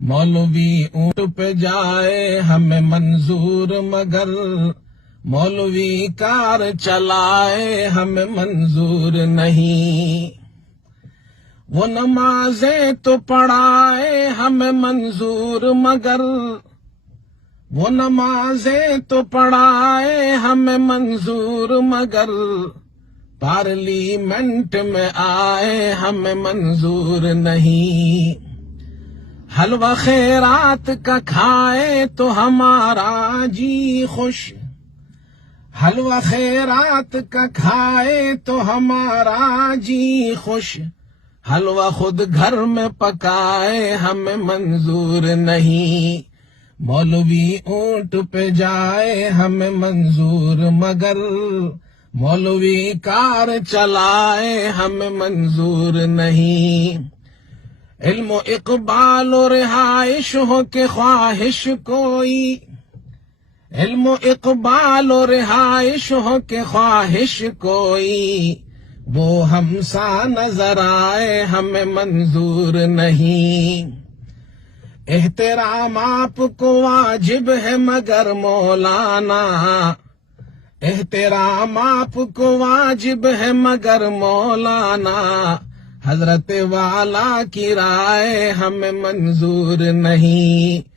مولوی اونٹ پہ جائے ہمیں منظور مگر مولوی کار چلائے ہمیں منظور نہیں۔ وہ نمازیں تو پڑھائے ہمیں منظور مگر وہ نمازیں تو پڑھائے ہمیں منظور مگر پارلیمنٹ میں آئے ہمیں منظور نہیں۔ حلوہ خیرات کا کھائے تو ہمارا جی خوش، حلوہ خیرات کا کھائے تو ہمارا جی خوش، حلوہ خود گھر میں پکائے ہمیں منظور نہیں۔ مولوی اونٹ پہ جائے ہمیں منظور مگر مولوی کار چلائے ہمیں منظور نہیں۔ علم و اقبال و رہائش ہو کے خواہش کوئی، علم و اقبال و رہائش ہو کے خواہش کوئی، وہ ہم سا نظر آئے ہمیں منظور نہیں۔ احترام آپ کو واجب ہے مگر مولانا، احترام آپ کو واجب ہے مگر مولانا، حضرت والا کی رائے ہمیں منظور نہیں۔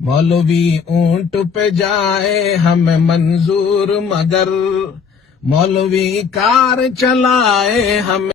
مولوی اونٹ پہ جائے ہمیں منظور مگر مولوی کار چلائے ہمیں